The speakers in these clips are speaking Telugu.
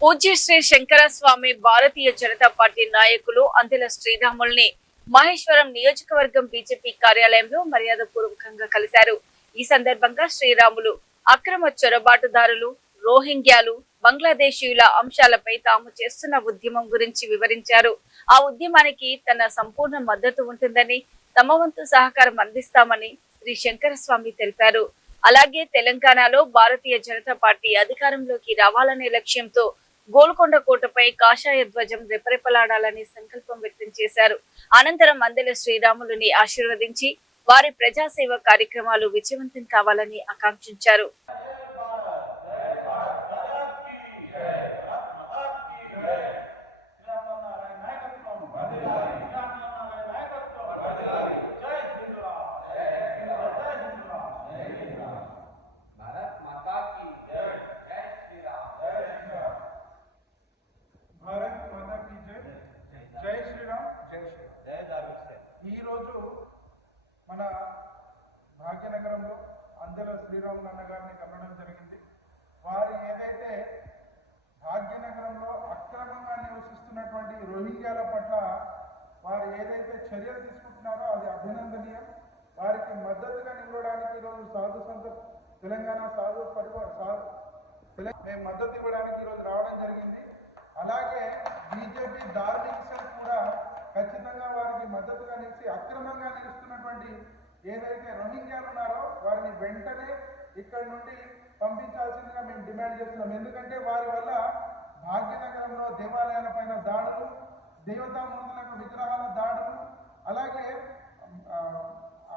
పూజ్య శ్రీ శంకర స్వామి భారతీయ జనతా పార్టీ నాయకులు అంతెల శ్రీరాముల్ని మహేశ్వరం నియోజకవర్గం బీజేపీ కార్యాలయంలో మర్యాదపూర్వకంగా కలిశారు. ఈ సందర్భంగా శ్రీరాములు అక్రమ చొరబాటుదారులు, రోహింగ్యాలు, బంగ్లాదేశీయుల అంశాలపై తాము చేస్తున్న ఉద్యమం గురించి వివరించారు. ఆ ఉద్యమానికి తన సంపూర్ణ మద్దతు ఉంటుందని, తమ వంతు సహకారం అందిస్తామని శ్రీ శంకర స్వామి తెలిపారు. అలాగే తెలంగాణలో భారతీయ జనతా పార్టీ అధికారంలోకి రావాలనే లక్ష్యంతో గోల్కొండ కోటపై కాషాయ ధ్వజం రెపరెపలాడాలని సంకల్పం వ్యక్తం చేశారు. అనంతరం అందెల శ్రీరాములుని ఆశీర్వదించి వారి ప్రజాసేవ కార్యక్రమాలు విజయవంతం కావాలని ఆకాంక్షించారు. ఈరోజు మన భాగ్యనగరంలో అందెల శ్రీరాములు అన్న గారిని కలవడం జరిగింది. వారు ఏదైతే భాగ్యనగరంలో అక్రమంగా నివసిస్తున్నటువంటి రోహింగ్యాల పట్ల వారు ఏదైతే చర్యలు తీసుకుంటున్నారో అది అభినందనీయం. వారికి మద్దతుగా నిలవడానికి ఈరోజు సాధు సంత తెలంగాణ సాధు పరివార్ మేము మద్దతు ఇవ్వడానికి ఈరోజు రావడం జరిగింది. అలాగే బీజేపీ ధార్మిక సెల్ కూడా ఖచ్చితంగా వారికి మద్దతుగా నిలిచి అక్రమంగా నిలుస్తున్నటువంటి ఏదైతే రోహింగ్యాలు ఉన్నారో వారిని వెంటనే ఇక్కడి నుండి పంపించాల్సిందిగా మేము డిమాండ్ చేస్తున్నాం. ఎందుకంటే వారి వల్ల భాగ్యనగరంలో దేవాలయాల పైన దాడులు, దేవతామూర్తులకు విగ్రహాల దాడులు, అలాగే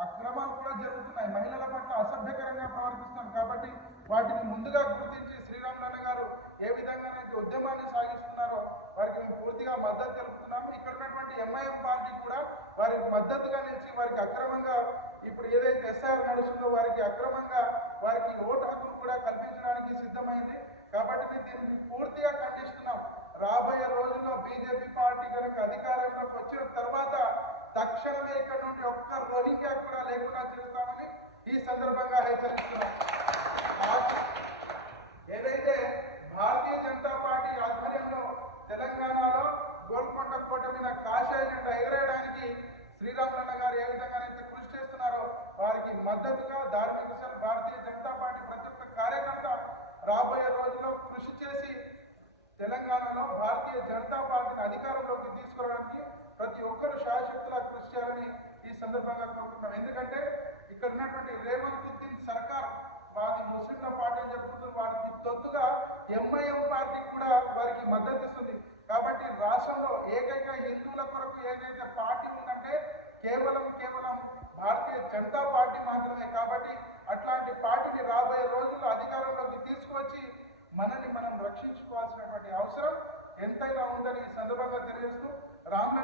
అక్రమాలు కూడా జరుగుతున్నాయి. మహిళల పట్ల అసభ్యకరంగా ప్రవర్తిస్తున్నాం. కాబట్టి వాటిని ముందుగా గుర్తించి శ్రీరాములన్న గారు ఏ విధంగానైతే ఉద్యమాన్ని సాగిస్తున్నారో వారికి మేము పూర్తిగా మద్దతు తెలుపుతున్నాము. ఇక్కడ ఉన్నటువంటి ఎంఐఎం పార్టీ కూడా వారికి మద్దతుగా నిలిచి వారికి అక్రమంగా ఇప్పుడు ఏదైతే ఎస్ఐఆర్ నడుస్తుందో వారికి అక్రమంగా వారికి ఓటు హక్కును కూడా కల్పించడానికి సిద్ధమైంది. కాబట్టి దీన్ని పూర్తిగా ఖండిస్తున్నాం. రాబోయే రోజుల్లో బీజేపీ పార్టీ కనుక అధికారంలోకి వచ్చిన తర్వాత తక్షణమే ఇక్కడ నుండి ఒక్క రోహింగ్యా కూడా లేకుండా చేస్తామని ఈ సందర్భంగా హెచ్చరిస్తున్నాం. ఏదైతే భారతీయ జనతా పార్టీ ఆధ్వర్యంలో తెలంగాణలో గోల్కొండ కోట మీద కాషాయ జెండా ఎగరేయడానికి శ్రీరాములన్న గారు ఏ విధంగానైతే కృషి చేస్తున్నారో వారికి మద్దతుగా ధార్మిక సెల్ భారతీయ జనతా పార్టీ ప్రతి ఒక్క కార్యకర్త రాబోయే రోజుల్లో కృషి చేసి తెలంగాణలో భారతీయ జనతా పార్టీని అధికారంలోకి తీసుకురావడానికి ప్రతి ఒక్కరూ శాశ్వతలా కృషి చేయాలని ఈ సందర్భంగా కోరుకుంటున్నాం. ఎందుకంటే ఇక్కడ ఉన్నటువంటి రేవంత్ ఉద్దీన్ సర్కార్ వారి ముస్లింల పార్టీ చెప్పుకుంటూ వారికి తొత్తుగా ఎంఐఎం పార్టీ కూడా వారికి మద్దతు ఇస్తుంది. కాబట్టి రాష్ట్రంలో ఏకైక హిందువుల కొరకు ఏదైతే పార్టీ ఉందంటే కేవలం భారతీయ జనతా పార్టీ మాత్రమే. కాబట్టి అట్లాంటి పార్టీని రాబోయే రోజుల్లో అధికారంలోకి తీసుకువచ్చి మనల్ని మనం రక్షించుకోవాల్సినటువంటి అవసరం ఎంతైనా ఉందని ఈ సందర్భంగా తెలియజేస్తూ రామ్ల